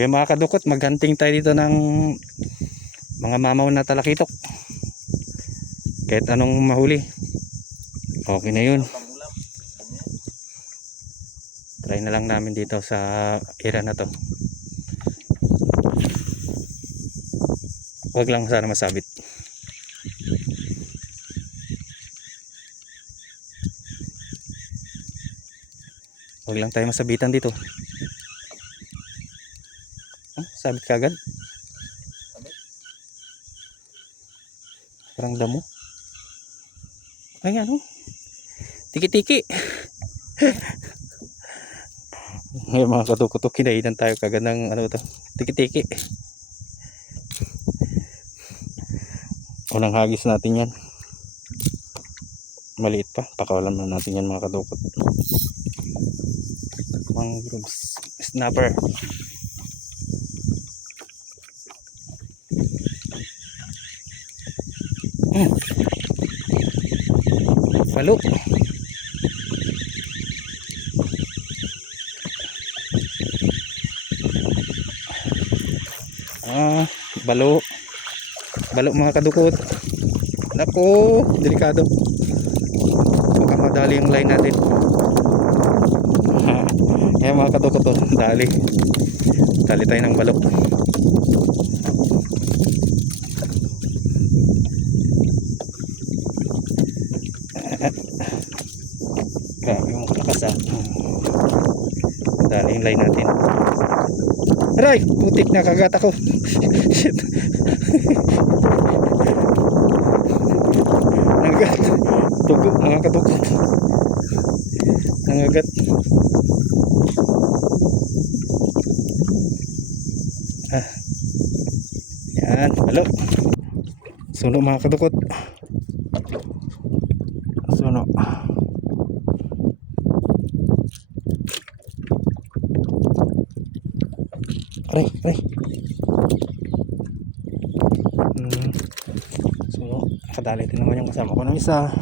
Kaya mga kadukot, maghunting tayo dito ng mga mamaw na talakitok. Kahit anong mahuli, okay na yun. Try na lang namin dito sa area na to. Wag lang sana masabit. Wag lang tayo masabitan dito. Sabit kagad. Parang damo. Ay ano? Tiki-tiki. Ngayon mga katukot, kinainan tayo kagad ng ano to, tiki-tiki. Unang hagis natin yan. Maliit pa, pakawalan na natin yan mga katukot. Mangroves snapper. Balo. Balo. Balo mga kadukot. Nako, delikado. Baka madali yung line natin. Ayan mga kadukot, dali. Dali tayo ng balo. Grabe yung lakas ah. Dali yung line natin. Aray! Putik na kagat ako. Shit. Nangagat. Tugo mga kadukot. Nangagat. Yan, halo. Suno mga kadukot. Suno. Aray, aray. So, nakadali din naman yung kasama ko ng isa.